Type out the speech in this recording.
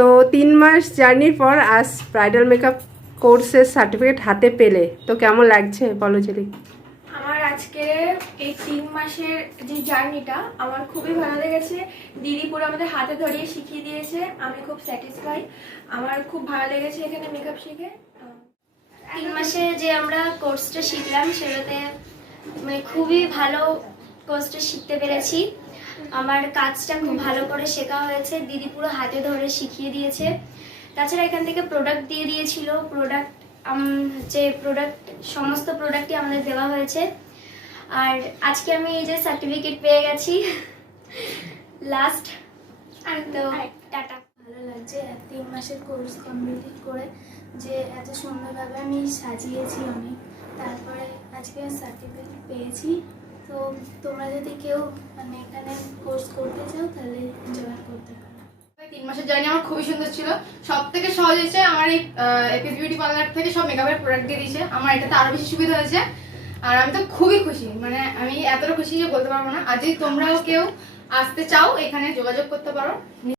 তো 3 মাস জার্নির পর আজ ব্রাইডাল মেকআপ কোর্সের সার্টিফিকেট হাতে পেলে, তো কেমন লাগছে বলো জেরি? আমার আজকে এই 3 মাসের যে জার্নিটা আমার খুবই ভালো লেগেছে। দিদি পুরো আমাদের হাতে ধরিয়ে শিখিয়ে দিয়েছে, আমি খুব স্যাটিসফাই। আমার খুব ভালো লেগেছে এখানে মেকআপ শিখে। 3 মাসে যে আমরা কোর্সটা শিখলাম সেটাতে মানে খুবই ভালো কোর্সটা শিখতে পেরেছি। আমার কাজটা খুব ভালো করে শেখা হয়েছে, দিদি পুরো হাতে ধরে শিখিয়ে দিয়েছে। তাছাড়া এখান থেকে প্রোডাক্ট দিয়ে দিয়েছিল, সমস্ত প্রোডাক্টই আমাদের দেওয়া হয়েছে। আর আজকে আমি এই যে সার্টিফিকেট পেয়ে গেছি লাস্ট। আর তো টাটা। ভালো লাগছে 3 মাসের কোর্স কমপ্লিট করে, যে এত সুন্দরভাবে আমি সাজিয়েছি অনেক, তারপরে আজকে সার্টিফিকেট পেয়েছি। তো তোমরা যদি কেউ মানে এখানে কোর্স করতে চাও তাহলে জয়েন করতে পারো। 3 মাসের জার্নি আমার খুবই সুন্দর ছিল। সব থেকে সহজ হয়েছে আমার এই এপিস বিউটি পার্লার থেকে সব মেকআপের প্রোডাক্ট দিয়ে দিয়েছে, আমার এটাতে আরো বেশি সুবিধা হয়েছে। আর আমি তো খুবই খুশি, মানে আমি এতটা খুশি যে বলতে পারবো না। আর যদি তোমরাও কেউ আসতে চাও এখানে যোগাযোগ করতে পারো।